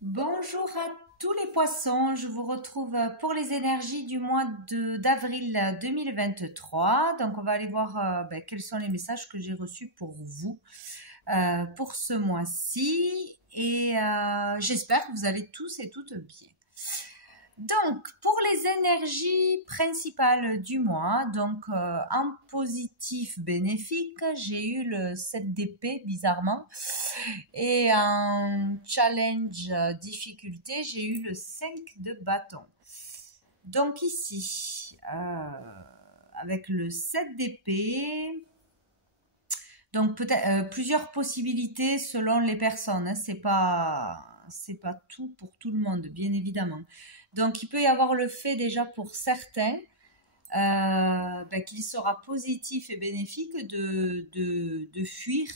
Bonjour à tous les poissons, je vous retrouve pour les énergies du mois d'avril 2023. Donc on va aller voir quels sont les messages que j'ai reçus pour vous pour ce mois-ci et j'espère que vous allez tous et toutes bien. Donc, pour les énergies principales du mois, en positif bénéfique, j'ai eu le 7 d'épée, bizarrement, et en challenge difficulté, j'ai eu le 5 de bâton. Donc ici, avec le 7 d'épée, donc peut-être plusieurs possibilités selon les personnes, hein, c'est pas tout pour tout le monde, bien évidemment. Donc, il peut y avoir le fait déjà pour certains qu'il sera positif et bénéfique de fuir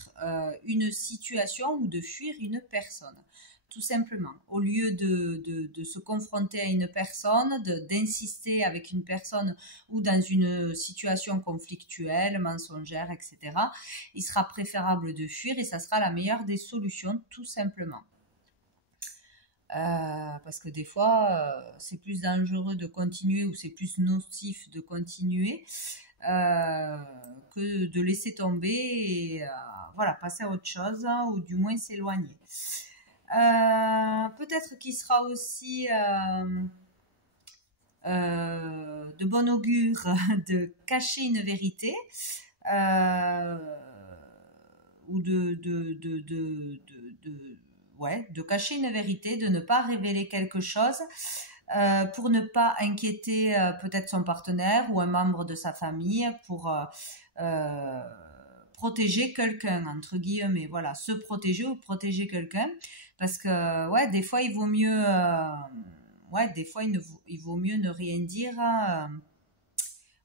une situation ou de fuir une personne, tout simplement. Au lieu de se confronter à une personne, d'insister avec une personne ou dans une situation conflictuelle, mensongère, etc., il sera préférable de fuir et ça sera la meilleure des solutions, tout simplement. Parce que des fois, c'est plus dangereux de continuer ou c'est plus nocif de continuer que de laisser tomber et voilà, passer à autre chose ou du moins s'éloigner. Peut-être qu'il sera aussi de bon augure de cacher une vérité ou de cacher une vérité, de ne pas révéler quelque chose pour ne pas inquiéter peut-être son partenaire ou un membre de sa famille, pour protéger quelqu'un, entre guillemets, voilà, se protéger ou protéger quelqu'un, parce que des fois il vaut mieux des fois il vaut mieux ne rien dire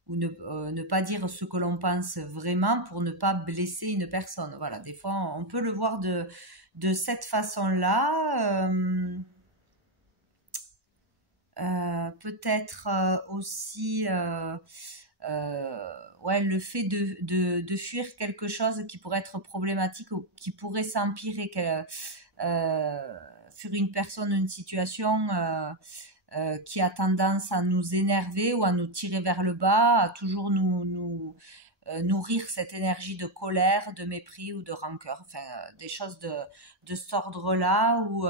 ou ne pas dire ce que l'on pense vraiment pour ne pas blesser une personne. Voilà, des fois on peut le voir de cette façon-là. Peut-être aussi le fait de fuir quelque chose qui pourrait être problématique ou qui pourrait s'empirer, fuir une personne, une situation qui a tendance à nous énerver ou à nous tirer vers le bas, à toujours nous nourrir cette énergie de colère, de mépris ou de rancœur, enfin des choses de cet ordre-là, ou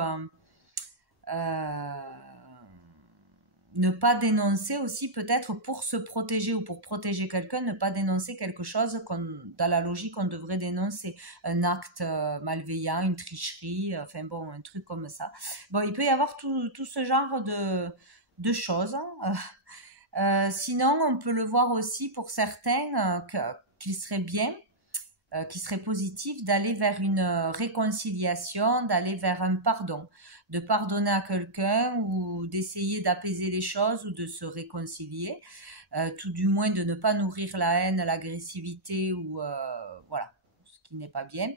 ne pas dénoncer aussi, peut-être pour se protéger ou pour protéger quelqu'un, ne pas dénoncer quelque chose dans la logique on devrait dénoncer, un acte malveillant, une tricherie, enfin bon, un truc comme ça. Bon, il peut y avoir tout ce genre de choses. Sinon, on peut le voir aussi pour certains qu'il serait bien, qui serait positif d'aller vers une réconciliation, d'aller vers un pardon, de pardonner à quelqu'un ou d'essayer d'apaiser les choses ou de se réconcilier, tout du moins de ne pas nourrir la haine, l'agressivité ou voilà, ce qui n'est pas bien.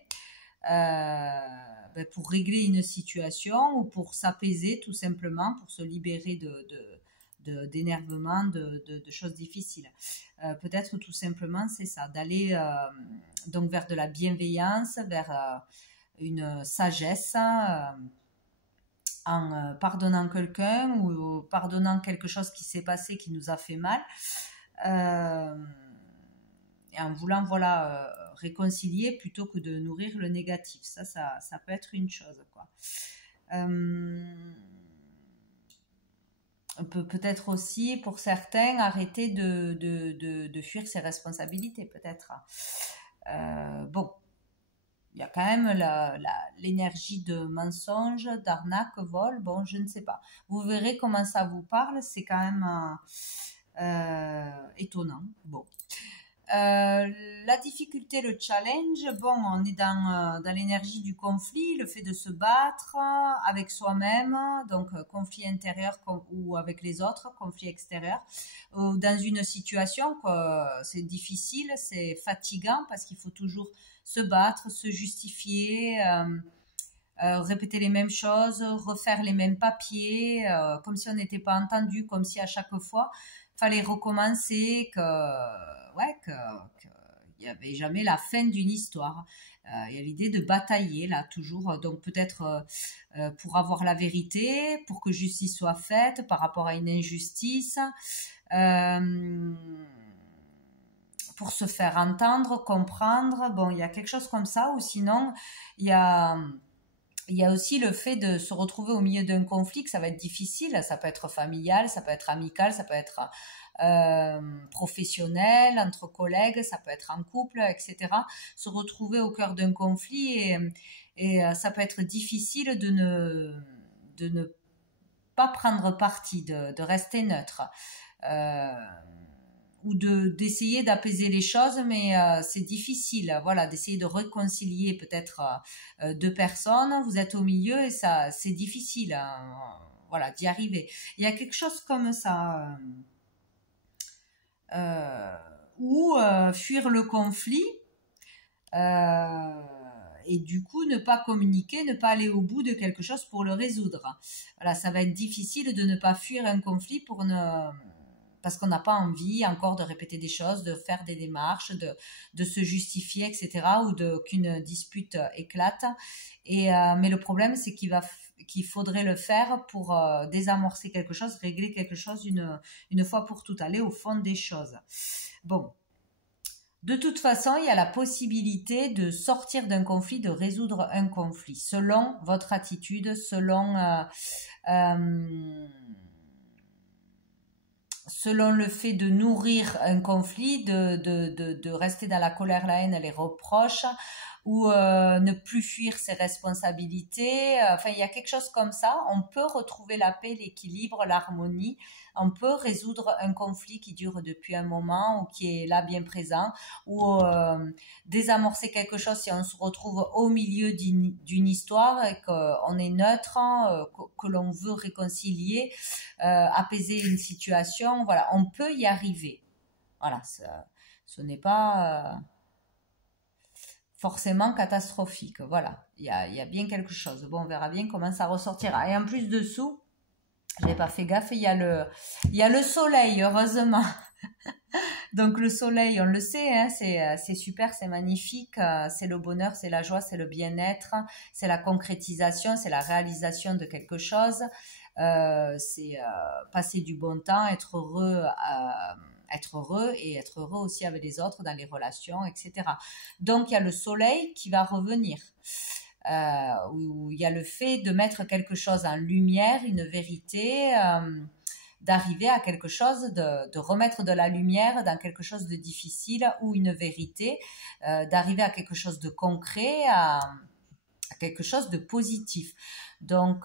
Pour régler une situation ou pour s'apaiser tout simplement, pour se libérer d'énervement, de choses difficiles. Peut-être tout simplement c'est ça, d'aller donc vers de la bienveillance, vers une sagesse, en pardonnant quelqu'un ou pardonnant quelque chose qui s'est passé, qui nous a fait mal, et en voulant réconcilier plutôt que de nourrir le négatif. Ça peut être une chose, quoi. On peut peut-être aussi, pour certains, arrêter de fuir ses responsabilités, peut-être. Bon, il y a quand même l'énergie de mensonge, d'arnaque, vol, bon, je ne sais pas. Vous verrez comment ça vous parle, c'est quand même étonnant. Bon. La difficulté, le challenge, bon, on est dans l'énergie du conflit, le fait de se battre avec soi-même, donc conflit intérieur ou avec les autres, conflit extérieur, ou dans une situation c'est difficile, c'est fatigant parce qu'il faut toujours se battre, se justifier, répéter les mêmes choses, refaire les mêmes papiers, comme si on n'était pas entendu, comme si à chaque fois fallait recommencer, il n'y avait jamais la fin d'une histoire. Il y a l'idée de batailler là toujours, donc peut-être pour avoir la vérité, pour que justice soit faite par rapport à une injustice, pour se faire entendre, comprendre. Bon, il y a quelque chose comme ça, ou sinon il y a aussi le fait de se retrouver au milieu d'un conflit, que ça va être difficile. Ça peut être familial, ça peut être amical, ça peut être professionnel, entre collègues, ça peut être en couple, etc. Se retrouver au cœur d'un conflit et ça peut être difficile de ne pas prendre parti, de rester neutre. Ou d'essayer d'apaiser les choses, mais c'est difficile, voilà, d'essayer de réconcilier peut-être deux personnes. Vous êtes au milieu et ça, c'est difficile, voilà, d'y arriver. Il y a quelque chose comme ça, ou fuir le conflit. Et du coup, ne pas communiquer, ne pas aller au bout de quelque chose pour le résoudre. Voilà, ça va être difficile de ne pas fuir un conflit parce qu'on n'a pas envie encore de répéter des choses, de faire des démarches, de se justifier, etc., ou qu'une dispute éclate. Mais le problème, c'est qu'il faudrait le faire pour désamorcer quelque chose, régler quelque chose une fois pour toutes, aller au fond des choses. Bon. De toute façon, il y a la possibilité de sortir d'un conflit, de résoudre un conflit, selon votre attitude, selon le fait de nourrir un conflit, de rester dans la colère, la haine, les reproches, ou ne plus fuir ses responsabilités. Enfin, il y a quelque chose comme ça. On peut retrouver la paix, l'équilibre, l'harmonie. On peut résoudre un conflit qui dure depuis un moment ou qui est là bien présent, ou désamorcer quelque chose si on se retrouve au milieu d'une histoire et qu'on est neutre, que l'on veut réconcilier, apaiser une situation. Voilà, on peut y arriver. Voilà, ce n'est pas forcément catastrophique. Voilà, il y a bien quelque chose. Bon, on verra bien comment ça ressortira. Et en plus dessous, j'ai pas fait gaffe, il y a le soleil, heureusement. Donc le soleil, on le sait, hein, c'est super, c'est magnifique, c'est le bonheur, c'est la joie, c'est le bien-être, c'est la concrétisation, c'est la réalisation de quelque chose, c'est passer du bon temps, être heureux et être heureux aussi avec les autres dans les relations, etc. Donc il y a le soleil qui va revenir. Où il y a le fait de mettre quelque chose en lumière, une vérité, d'arriver à quelque chose, de remettre de la lumière dans quelque chose de difficile ou une vérité, d'arriver à quelque chose de concret, à quelque chose de positif. Donc,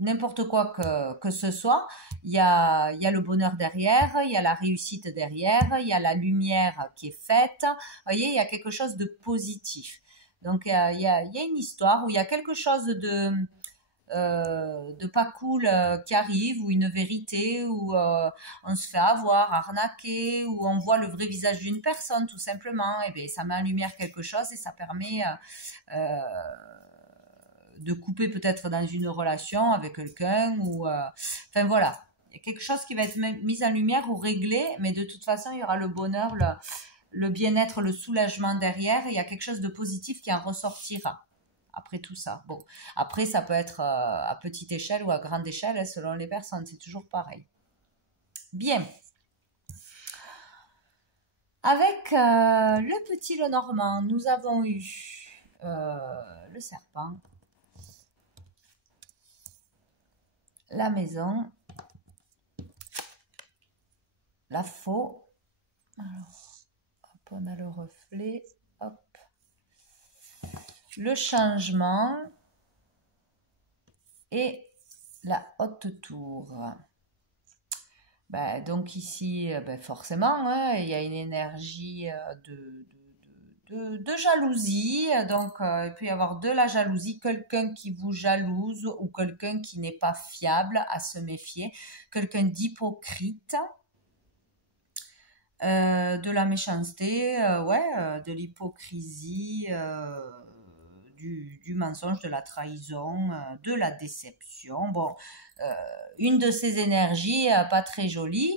n'importe quoi que ce soit, il y a le bonheur derrière, il y a la réussite derrière, il y a la lumière qui est faite. Vous voyez, il y a quelque chose de positif. Donc, il y a une histoire où il y a quelque chose de pas cool qui arrive, ou une vérité, où on se fait avoir, arnaquer, où on voit le vrai visage d'une personne, tout simplement. Et bien, ça met en lumière quelque chose et ça permet de couper peut-être dans une relation avec quelqu'un, ou enfin voilà. Il y a quelque chose qui va être mis en lumière ou réglé, mais de toute façon, il y aura le bonheur, le bien-être, le soulagement derrière, et il y a quelque chose de positif qui en ressortira après tout ça. Bon, après, ça peut être à petite échelle ou à grande échelle, selon les personnes, c'est toujours pareil. Bien. Avec le petit Lenormand, nous avons eu le serpent, la maison, la faux. Alors, hop, on a le reflet, hop. Le changement et la haute tour. Donc ici, forcément, hein, il y a une énergie de jalousie. Donc il peut y avoir de la jalousie, quelqu'un qui vous jalouse ou quelqu'un qui n'est pas fiable, à se méfier, quelqu'un d'hypocrite. De la méchanceté, de l'hypocrisie, du mensonge, de la trahison, de la déception. Bon, une de ces énergies pas très jolie.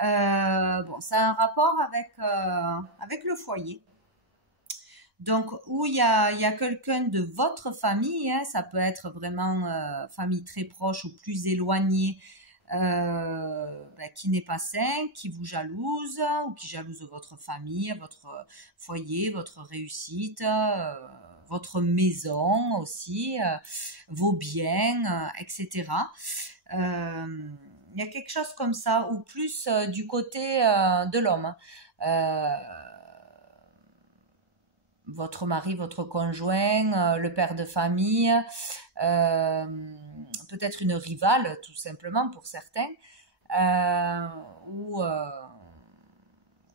Bon, ça a un rapport avec le foyer. Donc, où il y a quelqu'un de votre famille, hein, ça peut être vraiment famille très proche ou plus éloignée, qui n'est pas sain, qui vous jalouse ou qui jalouse votre famille, votre foyer, votre réussite, votre maison aussi, vos biens, etc. Il y a quelque chose comme ça, ou plus du côté de l'homme. Euh, Votre mari, votre conjoint, le père de famille, euh, peut-être une rivale tout simplement pour certains, ou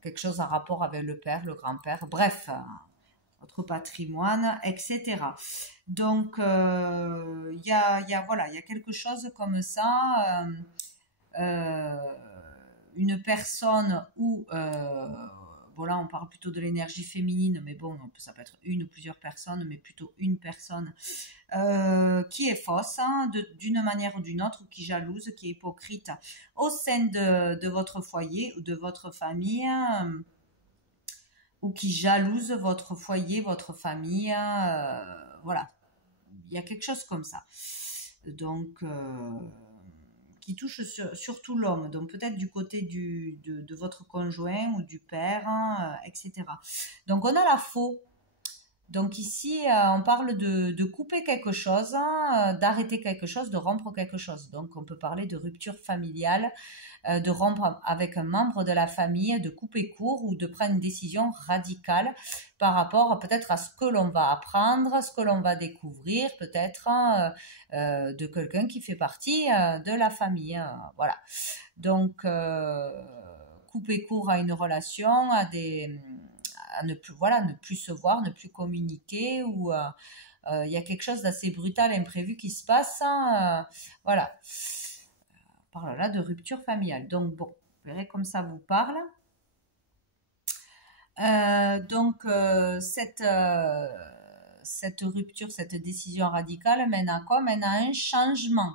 quelque chose en rapport avec le père, le grand-père, bref, votre patrimoine, etc. Donc voilà, il y a quelque chose comme ça, une personne ou bon là on parle plutôt de l'énergie féminine, mais bon ça peut être une ou plusieurs personnes, mais plutôt une personne qui est fausse, hein, d'une manière ou d'une autre, ou qui jalouse, qui est hypocrite au sein de votre foyer ou de votre famille, ou qui jalouse votre foyer, votre famille, voilà, il y a quelque chose comme ça. Donc qui touche surtout l'homme, donc peut-être du côté de votre conjoint ou du père, hein, etc. Donc on a la faux. Donc ici, on parle de couper quelque chose, hein, d'arrêter quelque chose, de rompre quelque chose. Donc on peut parler de rupture familiale, de rompre avec un membre de la famille, de couper court ou de prendre une décision radicale par rapport peut-être à ce que l'on va apprendre, ce que l'on va découvrir, peut-être de quelqu'un qui fait partie de la famille. Voilà. Donc couper court à une relation, à ne plus, voilà, ne plus se voir, ne plus communiquer, ou il y a quelque chose d'assez brutal, imprévu qui se passe, hein, voilà. On parle là de rupture familiale. Donc bon, vous verrez comme ça vous parle. Cette rupture, cette décision radicale mène à quoi? Mène à un changement.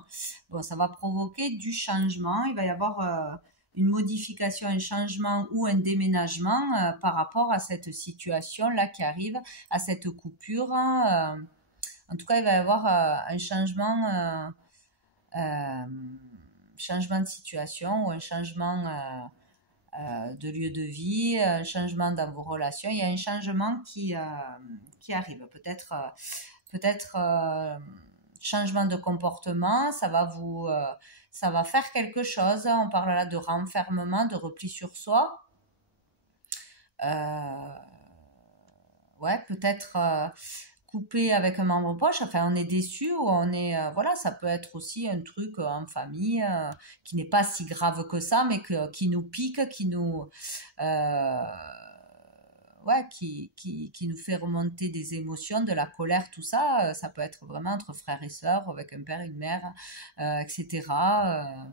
Bon, ça va provoquer du changement. Il va y avoir une modification, un changement ou un déménagement par rapport à cette situation-là qui arrive, à cette coupure. En tout cas, il va y avoir un changement de situation, ou un changement de lieu de vie, un changement dans vos relations. Il y a un changement qui arrive. Peut-être changement de comportement, ça va faire quelque chose. On parle là de renfermement, de repli sur soi. Ouais, peut-être couper avec un membre proche, enfin on est déçu, ou on est voilà, ça peut être aussi un truc en famille qui n'est pas si grave que ça, mais qui nous pique, ouais, qui nous fait remonter des émotions, de la colère, tout ça. Ça peut être vraiment entre frères et sœurs, avec un père, une mère, etc.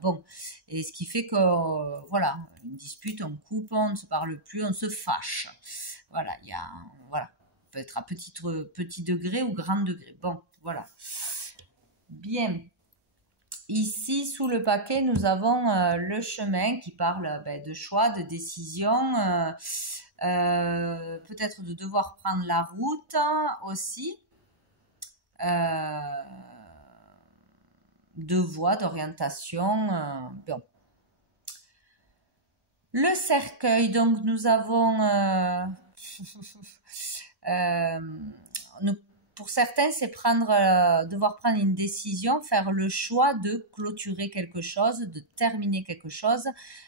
Bon, et ce qui fait que voilà, une dispute, on coupe, on ne se parle plus, on se fâche. Voilà, il y a voilà, peut être à petit degré ou grand degré. Bon, voilà. Bien. Ici, sous le paquet, nous avons le chemin qui parle de choix, de décision, peut-être de devoir prendre la route aussi, de voie, d'orientation. Bon. Le cercueil, donc nous avons... pour certains, c'est devoir prendre une décision, faire le choix de clôturer quelque chose, de terminer quelque chose,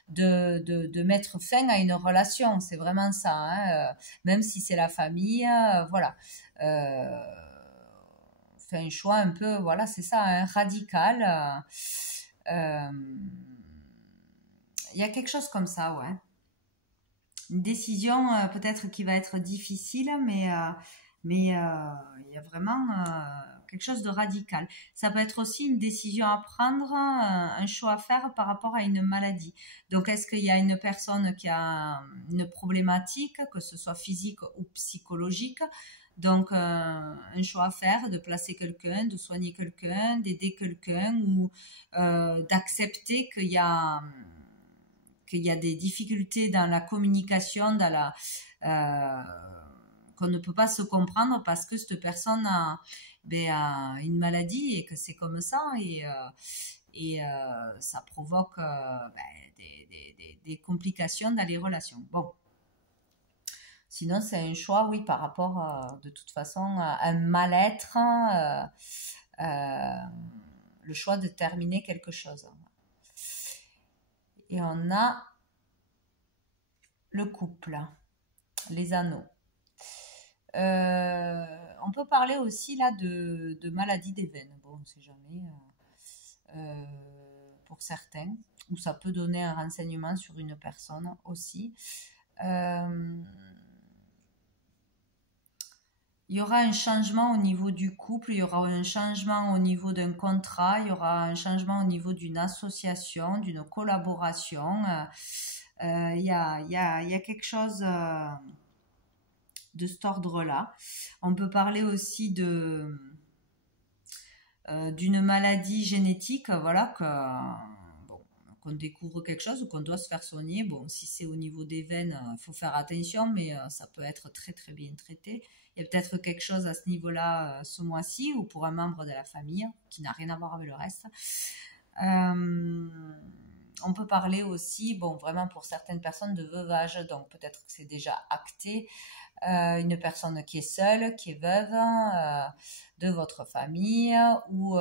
de mettre fin à une relation. C'est vraiment ça, hein, même si c'est la famille, voilà. Fait un choix un peu, voilà, c'est ça, hein, radical. Il y a quelque chose comme ça, ouais. Une décision peut-être qui va être difficile, mais il y a vraiment quelque chose de radical. Ça peut être aussi une décision à prendre, un choix à faire par rapport à une maladie. Donc, est-ce qu'il y a une personne qui a une problématique, que ce soit physique ou psychologique? Donc, un choix à faire, de placer quelqu'un, de soigner quelqu'un, d'aider quelqu'un, ou d'accepter qu'il y a des difficultés dans la communication, dans qu'on ne peut pas se comprendre parce que cette personne a une maladie et que c'est comme ça et ça provoque des complications dans les relations. Bon. Sinon, c'est un choix, oui, par rapport, de toute façon, à un mal-être, le choix de terminer quelque chose. Et on a le couple, les anneaux. On peut parler aussi là de maladie des veines. Bon, on ne sait jamais pour certains, ou ça peut donner un renseignement sur une personne aussi. Il y aura un changement au niveau du couple, il y aura un changement au niveau d'un contrat, il y aura un changement au niveau d'une association, d'une collaboration. Il y a quelque chose de cet ordre-là. On peut parler aussi d'une maladie génétique, voilà, qu'on découvre quelque chose ou qu'on doit se faire soigner. Bon, si c'est au niveau des veines, il faut faire attention, mais ça peut être très très bien traité. Il y a peut-être quelque chose à ce niveau-là ce mois-ci ou pour un membre de la famille qui n'a rien à voir avec le reste. On peut parler aussi, bon, vraiment pour certaines personnes de veuvage, donc peut-être que c'est déjà acté. Une personne qui est seule, qui est veuve de votre famille ou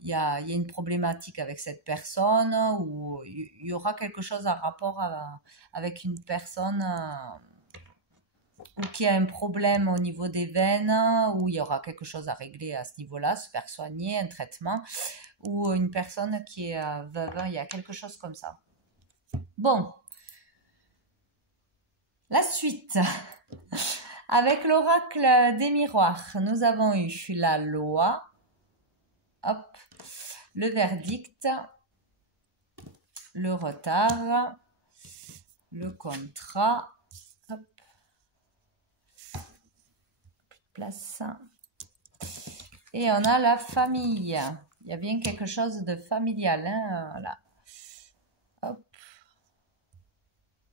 il y a une problématique avec cette personne ou il y aura quelque chose en rapport avec une personne ou qui a un problème au niveau des veines, où il y aura quelque chose à régler à ce niveau-là, se faire soigner, un traitement, ou une personne qui est veuve, il y a quelque chose comme ça. Bon, la suite. Avec l'oracle des miroirs, nous avons eu la loi, hop, le verdict, le retard, le contrat, hop, place. Et on a la famille. Il y a bien quelque chose de familial, hein, là. Hop.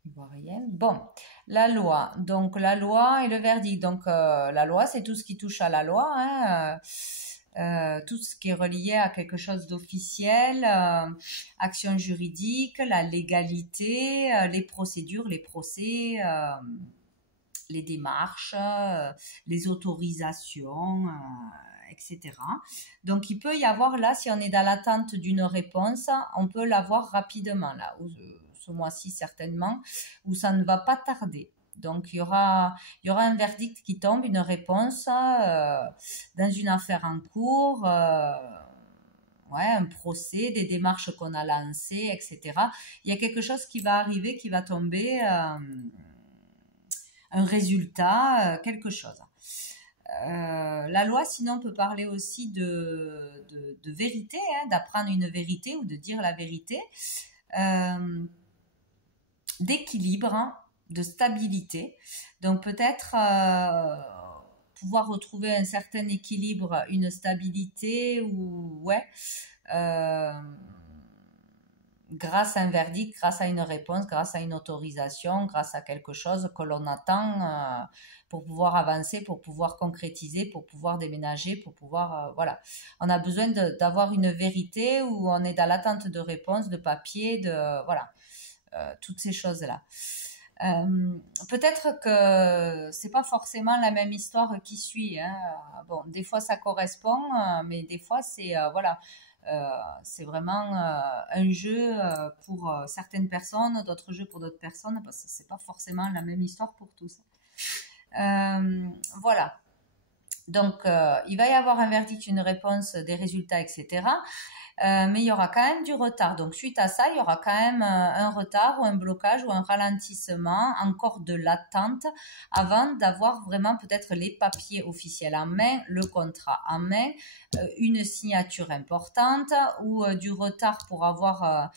Il voit rien. Bon, la loi. Donc, la loi et le verdict. Donc, la loi, c'est tout ce qui touche à la loi, hein. Tout ce qui est relié à quelque chose d'officiel, action juridique, la légalité, les procédures, les procès, les démarches, les autorisations, etc. Donc, il peut y avoir là, si on est dans l'attente d'une réponse, on peut l'avoir rapidement là, ce mois-ci certainement, où ça ne va pas tarder. Donc, il y aura un verdict qui tombe, une réponse dans une affaire en cours, un procès, des démarches qu'on a lancées, etc. Il y a quelque chose qui va arriver, qui va tomber, un résultat, quelque chose. La loi, sinon, peut parler aussi de vérité, hein, d'apprendre une vérité ou de dire la vérité, d'équilibre, hein, de stabilité. Donc peut-être pouvoir retrouver un certain équilibre, une stabilité ou grâce à un verdict, grâce à une réponse, grâce à une autorisation, grâce à quelque chose que l'on attend pour pouvoir avancer, pour pouvoir concrétiser, pour pouvoir déménager, pour pouvoir voilà. On a besoin d'avoir une vérité où on est dans l'attente de réponses, de papier, de voilà, toutes ces choses-là. Peut-être que c'est pas forcément la même histoire qui suit, hein. Bon, des fois ça correspond, mais des fois c'est voilà, c'est vraiment un jeu pour certaines personnes, d'autres jeux pour d'autres personnes, parce que c'est pas forcément la même histoire pour tous. Voilà. Donc, il va y avoir un verdict, une réponse, des résultats, etc. Mais il y aura quand même du retard. Donc, suite à ça, il y aura quand même un retard ou un blocage ou un ralentissement, encore de l'attente, avant d'avoir vraiment peut-être les papiers officiels en main, le contrat en main, une signature importante ou du retard pour avoir,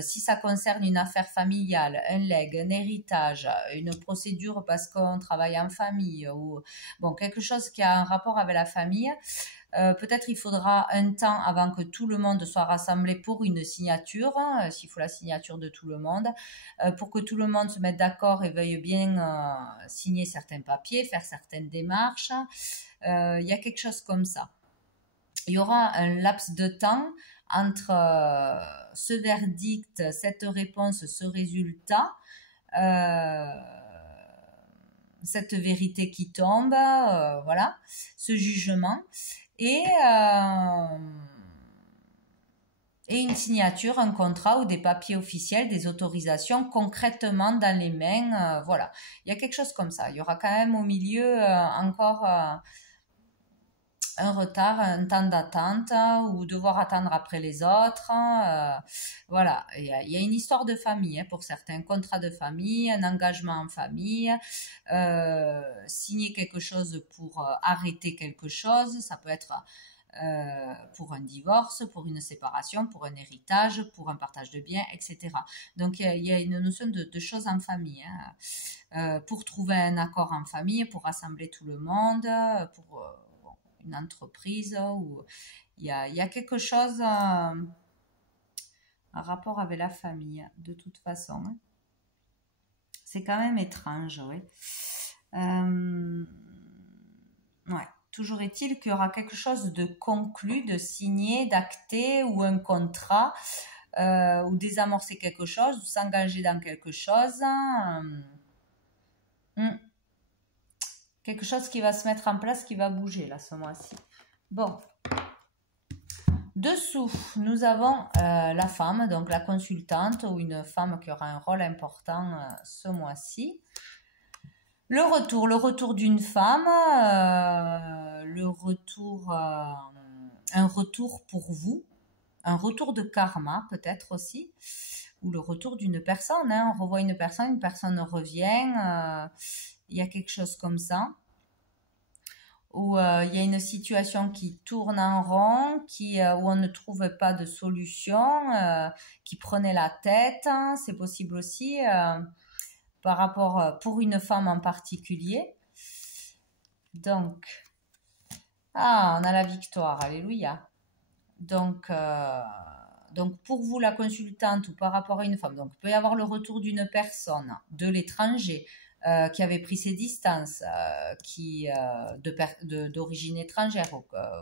si ça concerne une affaire familiale, un legs, un héritage, une procédure parce qu'on travaille en famille ou bon, quelque chose qui a un rapport avec la famille. Peut-être il faudra un temps avant que tout le monde soit rassemblé pour une signature, s'il faut la signature de tout le monde, pour que tout le monde se mette d'accord et veuille bien signer certains papiers, faire certaines démarches. Il y a quelque chose comme ça. Il y aura un laps de temps entre ce verdict, cette réponse, ce résultat, cette vérité qui tombe, voilà, ce jugement, et une signature, un contrat ou des papiers officiels, des autorisations concrètement dans les mains, voilà. Il y a quelque chose comme ça. Il y aura quand même au milieu encore un retard, un temps d'attente ou devoir attendre après les autres. Voilà, il y a une histoire de famille pour certains, contrat de famille, un engagement en famille, signer quelque chose pour arrêter quelque chose, ça peut être pour un divorce, pour une séparation, pour un héritage, pour un partage de biens, etc. Donc il y a une notion de choses en famille, pour trouver un accord en famille, pour rassembler tout le monde, pour une entreprise, où il y a quelque chose en rapport avec la famille, de toute façon. C'est quand même étrange, oui. Ouais. Toujours est-il qu'il y aura quelque chose de conclu, de signé, d'acté, ou un contrat, ou désamorcer quelque chose, ou s'engager dans quelque chose. Quelque chose qui va se mettre en place, qui va bouger là ce mois-ci. Bon. Dessous, nous avons la femme, donc la consultante, ou une femme qui aura un rôle important ce mois-ci. Le retour d'une femme, un retour pour vous, un retour de karma peut-être aussi, ou le retour d'une personne, on revoit une personne revient, il y a quelque chose comme ça, où il y a une situation qui tourne en rond, où on ne trouve pas de solution, qui prenait la tête, c'est possible aussi, par rapport, pour une femme en particulier. Donc, on a la victoire, alléluia. Donc pour vous, la consultante, ou par rapport à une femme, donc il peut y avoir le retour d'une personne de l'étranger, qui avait pris ses distances, d'origine étrangère,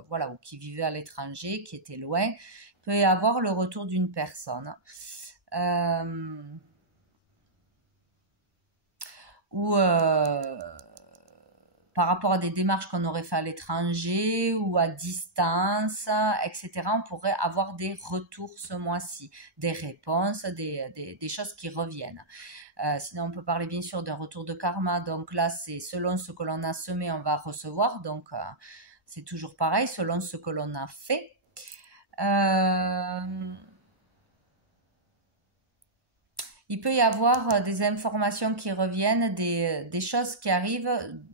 voilà, ou qui vivait à l'étranger, qui était loin. Il peut y avoir le retour d'une personne. Ou par rapport à des démarches qu'on aurait fait à l'étranger ou à distance, etc., on pourrait avoir des retours ce mois-ci, des réponses, des choses qui reviennent. Sinon, on peut parler bien sûr d'un retour de karma. Donc là, c'est selon ce que l'on a semé, on va recevoir. Donc, c'est toujours pareil, selon ce que l'on a fait. Il peut y avoir des informations qui reviennent, des choses qui arrivent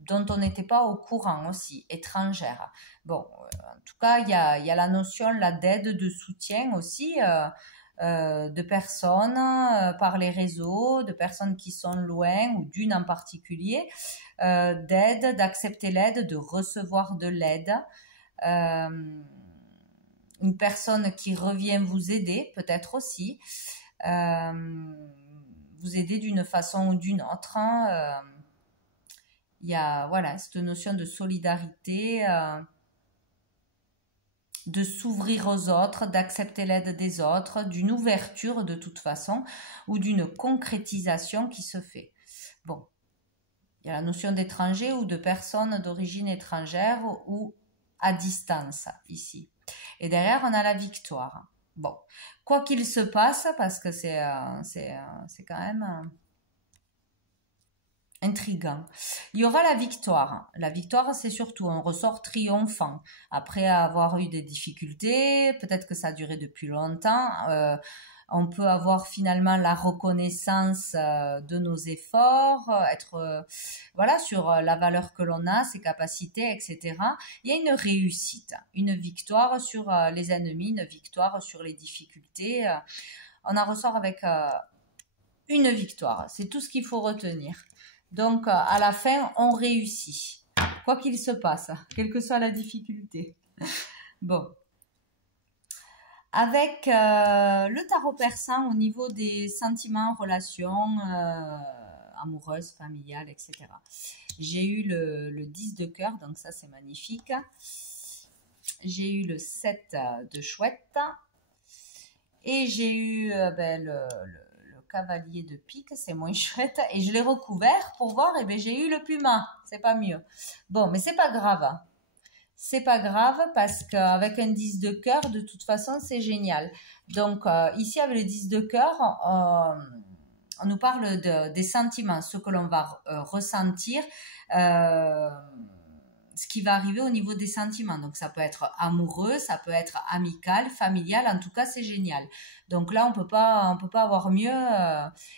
dont on n'était pas au courant aussi, étrangères. Bon, en tout cas, il y a la notion là d'aide, de soutien aussi, de personnes par les réseaux, de personnes qui sont loin ou d'une en particulier, d'aide, d'accepter l'aide, de recevoir de l'aide. Une personne qui revient vous aider, peut-être aussi. Vous aider d'une façon ou d'une autre. Il y a voilà, cette notion de solidarité, de s'ouvrir aux autres, d'accepter l'aide des autres, d'une ouverture de toute façon, ou d'une concrétisation qui se fait. Bon, il y a la notion d'étranger ou de personne d'origine étrangère ou à distance ici. Et derrière, on a la victoire. Bon, quoi qu'il se passe, parce que c'est quand même intriguant. Il y aura la victoire. La victoire, c'est surtout un ressort triomphant. Après avoir eu des difficultés, peut-être que ça a duré depuis longtemps, on peut avoir finalement la reconnaissance de nos efforts, être voilà, sur la valeur que l'on a, ses capacités, etc. Il y a une réussite, une victoire sur les ennemis, une victoire sur les difficultés. On en ressort avec une victoire. C'est tout ce qu'il faut retenir. Donc, à la fin, on réussit. quoi qu'il se passe, quelle que soit la difficulté. Bon. Avec le tarot persan au niveau des sentiments, relations amoureuses, familiales, etc. J'ai eu le 10 de cœur, donc ça c'est magnifique. J'ai eu le 7 de chouette. Et j'ai eu le cavalier de pique, c'est moins chouette. Et je l'ai recouvert pour voir, et j'ai eu le puma. C'est pas mieux. Bon, mais c'est pas grave. C'est pas grave parce qu'avec un 10 de cœur, de toute façon, c'est génial. Donc, ici, avec le 10 de cœur, on nous parle des sentiments, ce que l'on va ressentir, ce qui va arriver au niveau des sentiments. Donc, ça peut être amoureux, ça peut être amical, familial. En tout cas, c'est génial. Donc là, on peut pas avoir mieux,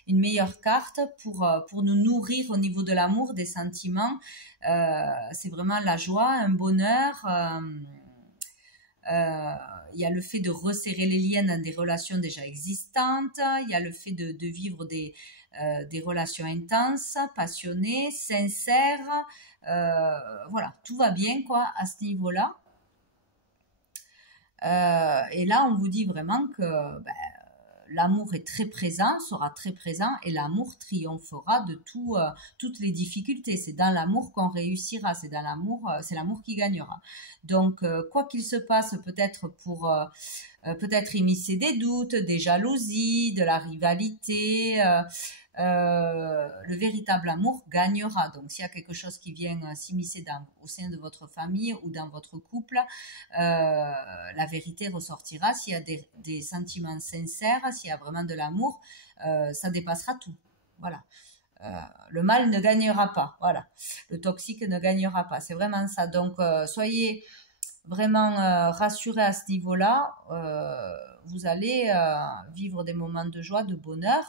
une meilleure carte pour nous nourrir au niveau de l'amour, des sentiments. C'est vraiment la joie, un bonheur. Il y a le fait de resserrer les liens dans des relations déjà existantes. Il y a le fait de vivre des relations intenses, passionnées, sincères. Voilà, tout va bien quoi à ce niveau-là. Et là, on vous dit vraiment que l'amour est très présent, sera très présent, et l'amour triomphera de toutes les difficultés. C'est dans l'amour qu'on réussira, c'est l'amour qui gagnera. Donc, quoi qu'il se passe, peut-être immiscer des doutes, des jalousies, de la rivalité. Le véritable amour gagnera. Donc, s'il y a quelque chose qui vient s'immiscer au sein de votre famille ou dans votre couple, la vérité ressortira. S'il y a des sentiments sincères, s'il y a vraiment de l'amour, ça dépassera tout. Voilà. Le mal ne gagnera pas. Voilà. Le toxique ne gagnera pas. C'est vraiment ça. Donc, soyez vraiment rassurés à ce niveau-là. Vous allez vivre des moments de joie, de bonheur.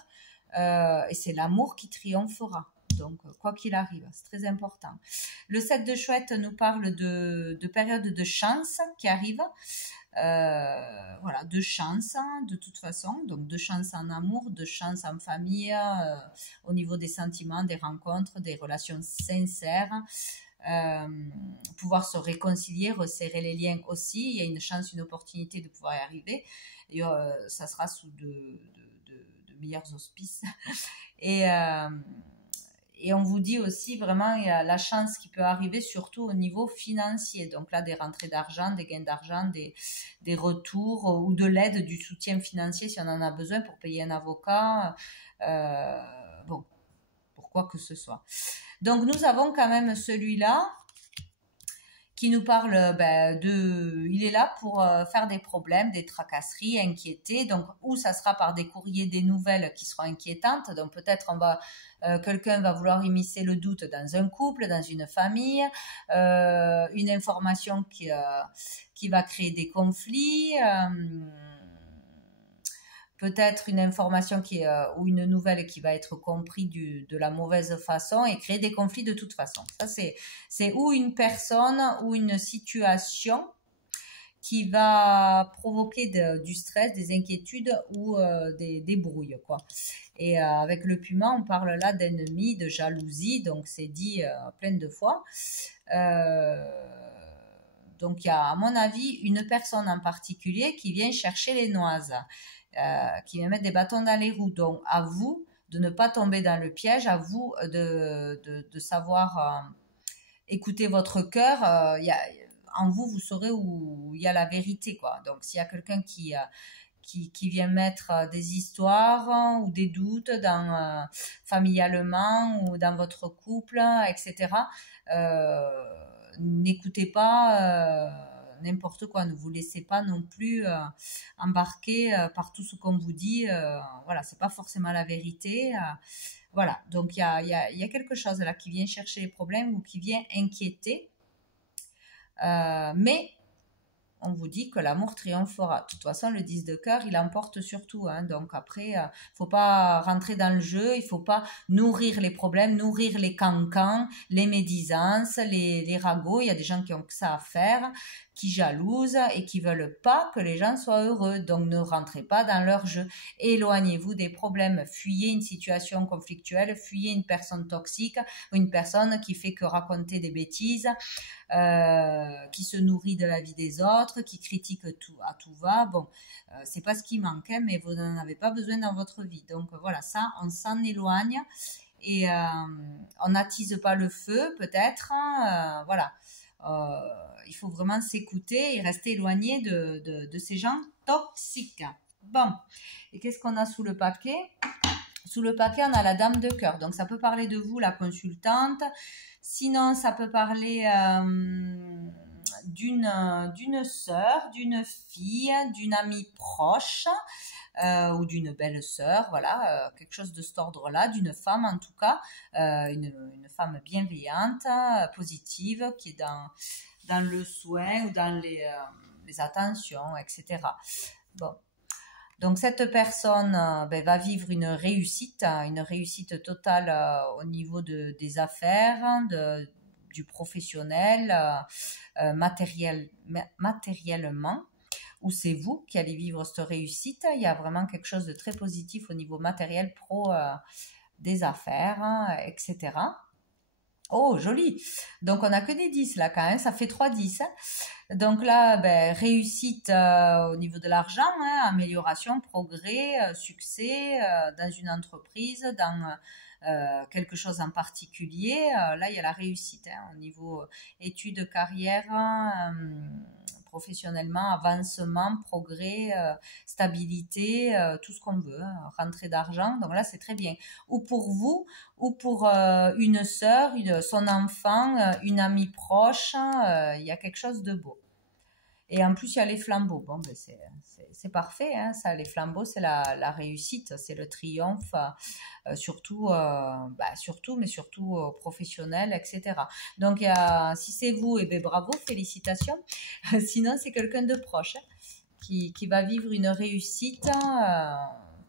Et c'est l'amour qui triomphera. Donc, quoi qu'il arrive, c'est très important. Le 7 de chouette nous parle de période de chance qui arrive. Voilà, de chance, de toute façon. Donc, de chance en amour, de chance en famille, au niveau des sentiments, des rencontres, des relations sincères. Pouvoir se réconcilier, resserrer les liens aussi. Il y a une chance, une opportunité de pouvoir y arriver. Et ça sera sous de meilleurs auspices. Et on vous dit aussi vraiment, il y a la chance qui peut arriver surtout au niveau financier. Donc là, des rentrées d'argent, des gains d'argent, des retours ou de l'aide, du soutien financier si on en a besoin pour payer un avocat. Bon, pour quoi que ce soit. Donc nous avons quand même celui-là qui nous parle il est là pour faire des problèmes, des tracasseries, inquiéter. Donc, ou ça sera par des courriers, des nouvelles qui seront inquiétantes. Donc, peut-être quelqu'un va vouloir immiscer le doute dans un couple, dans une famille, une information qui va créer des conflits. Peut-être une information ou une nouvelle qui va être comprise de la mauvaise façon et créer des conflits de toute façon. Ça, c'est ou une personne ou une situation qui va provoquer du stress, des inquiétudes ou des brouilles, quoi. Et avec le puma, on parle là d'ennemi, de jalousie, donc c'est dit plein de fois. Donc il y a, à mon avis, une personne en particulier qui vient chercher les noises. Qui vient mettre des bâtons dans les roues. Donc, à vous de ne pas tomber dans le piège, à vous de savoir écouter votre cœur. En vous, vous saurez où il y a la vérité, quoi. Donc, s'il y a quelqu'un qui vient mettre des histoires ou des doutes familialement ou dans votre couple, etc., n'écoutez pas n'importe quoi, ne vous laissez pas non plus embarquer par tout ce qu'on vous dit. Voilà, c'est pas forcément la vérité. Voilà, donc il y a quelque chose là qui vient chercher les problèmes ou qui vient inquiéter. Mais on vous dit que l'amour triomphera. De toute façon, le 10 de cœur, il emporte sur tout, hein. Donc après, il faut pas rentrer dans le jeu, il faut pas nourrir les problèmes, nourrir les cancans, les médisances, les ragots. Il y a des gens qui ont que ça à faire, qui jalousent et qui veulent pas que les gens soient heureux. Donc ne rentrez pas dans leur jeu. Éloignez-vous des problèmes. Fuyez une situation conflictuelle, fuyez une personne toxique ou une personne qui fait que raconter des bêtises, qui se nourrit de la vie des autres, qui critique tout à tout va. Bon, c'est pas ce qui manque, hein, mais vous n'en avez pas besoin dans votre vie. Donc voilà, ça, on s'en éloigne et on n'attise pas le feu, peut-être. Voilà. Il faut vraiment s'écouter et rester éloigné de ces gens toxiques. Bon, et qu'est-ce qu'on a sous le paquet? Sous le paquet, on a la dame de cœur. Donc, ça peut parler de vous, la consultante. Sinon, ça peut parler d'une sœur, d'une fille, d'une amie proche ou d'une belle-sœur. Voilà, quelque chose de cet ordre-là, d'une femme en tout cas, une femme bienveillante, positive, qui est dans le soin ou dans les attentions, etc. Bon. Donc cette personne va vivre une réussite totale au niveau des affaires, du professionnel, matériellement, ou c'est vous qui allez vivre cette réussite. Il y a vraiment quelque chose de très positif au niveau matériel, pro, des affaires, etc. Oh, joli. Donc, on n'a que des 10 là quand même, ça fait 3 10. Hein. Donc là, réussite au niveau de l'argent, hein, amélioration, progrès, succès dans une entreprise, dans quelque chose en particulier. Là, il y a la réussite hein, au niveau études, carrière, professionnellement, avancement, progrès, stabilité, tout ce qu'on veut, hein, rentrée d'argent. Donc là, c'est très bien. Ou pour vous, ou pour une sœur, son enfant, une amie proche, il y a quelque chose de beau. Et en plus, il y a les flambeaux. Bon, c'est parfait, hein, ça, les flambeaux, c'est la réussite, c'est le triomphe, surtout professionnel, etc. Donc, si c'est vous, eh bien, bravo, félicitations. Sinon, c'est quelqu'un de proche hein, qui va vivre une réussite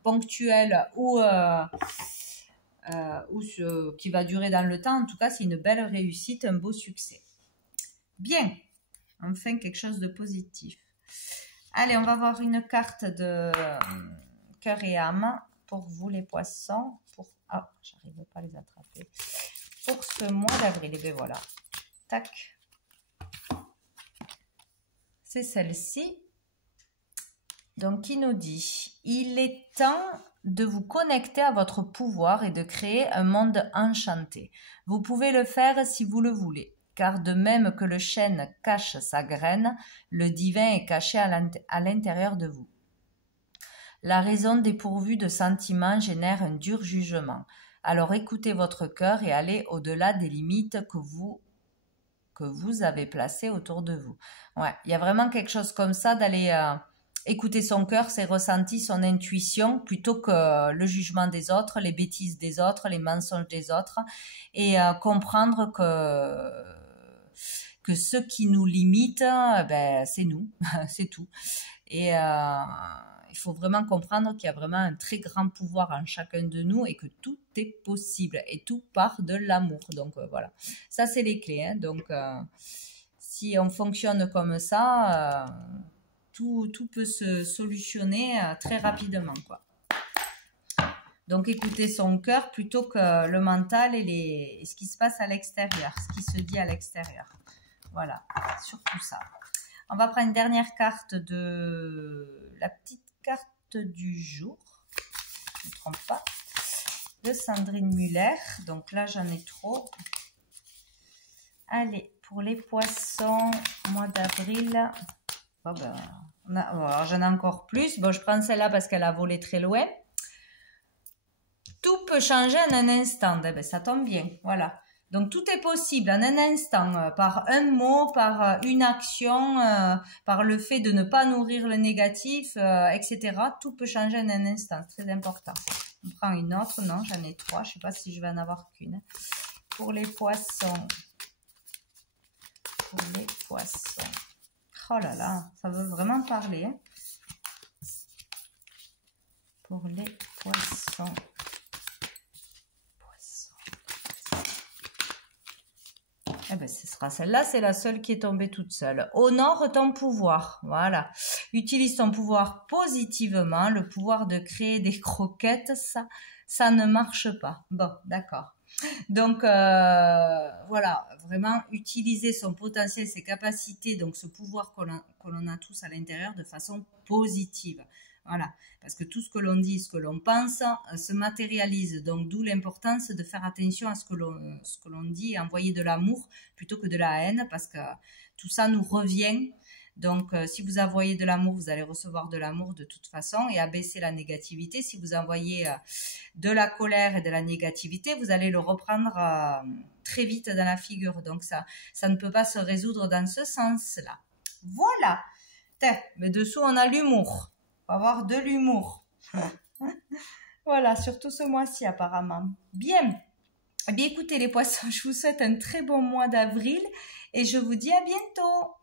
ponctuelle ou qui va durer dans le temps. En tout cas, c'est une belle réussite, un beau succès. Bien. Enfin, quelque chose de positif. Allez, on va voir une carte de cœur et âme pour vous, les poissons. Ah, j'arrive pas à les attraper. Pour ce mois d'avril. Et bien voilà. Tac. C'est celle-ci. Donc, qui nous dit: il est temps de vous connecter à votre pouvoir et de créer un monde enchanté. Vous pouvez le faire si vous le voulez. Car de même que le chêne cache sa graine, le divin est caché à l'intérieur de vous. La raison dépourvue de sentiments génère un dur jugement. Alors écoutez votre cœur et allez au-delà des limites que vous avez placées autour de vous. Ouais, il y a vraiment quelque chose comme ça d'aller écouter son cœur, ses ressentis, son intuition, plutôt que le jugement des autres, les bêtises des autres, les mensonges des autres, et comprendre que ce qui nous limite, c'est nous, c'est tout. Et il faut vraiment comprendre qu'il y a vraiment un très grand pouvoir en chacun de nous et que tout est possible et tout part de l'amour. Donc voilà, ça c'est les clés. Hein. Donc si on fonctionne comme ça, tout peut se solutionner très rapidement, quoi. Donc, écoutez son cœur plutôt que le mental et ce qui se passe à l'extérieur, ce qui se dit à l'extérieur. Voilà, surtout ça. On va prendre une dernière carte de la petite carte du jour. Je ne me trompe pas. De Sandrine Muller. Donc là, j'en ai trop. Allez, pour les poissons, mois d'avril. Oh alors, j'en ai encore plus. Bon, je prends celle-là parce qu'elle a volé très loin. Tout peut changer en un instant. Eh bien, ça tombe bien. Voilà. Donc, tout est possible en un instant, par un mot, par une action, par le fait de ne pas nourrir le négatif, etc. Tout peut changer en un instant. C'est très important. On prend une autre. Non, j'en ai 3. Je ne sais pas si je vais en avoir qu'une. Pour les poissons. Oh là là, ça veut vraiment parler. Hein. Pour les poissons. Eh ben, ce sera celle-là, c'est la seule qui est tombée toute seule. Honore ton pouvoir, voilà. Utilise ton pouvoir positivement, le pouvoir de créer des croquettes, ça ne marche pas. Bon, d'accord. Donc, voilà, vraiment utiliser son potentiel, ses capacités, donc ce pouvoir que l'on a tous à l'intérieur de façon positive. Voilà, parce que tout ce que l'on dit, ce que l'on pense, se matérialise. Donc, d'où l'importance de faire attention à ce que l'on dit et envoyer de l'amour plutôt que de la haine, parce que tout ça nous revient. Donc, si vous envoyez de l'amour, vous allez recevoir de l'amour de toute façon et abaisser la négativité. Si vous envoyez de la colère et de la négativité, vous allez le reprendre très vite dans la figure. Donc, ça ne peut pas se résoudre dans ce sens-là. Voilà. Mais dessous, on a l'humour. On va avoir de l'humour. Voilà, surtout ce mois-ci apparemment. Bien. Eh bien, écoutez les poissons, je vous souhaite un très bon mois d'avril et je vous dis à bientôt.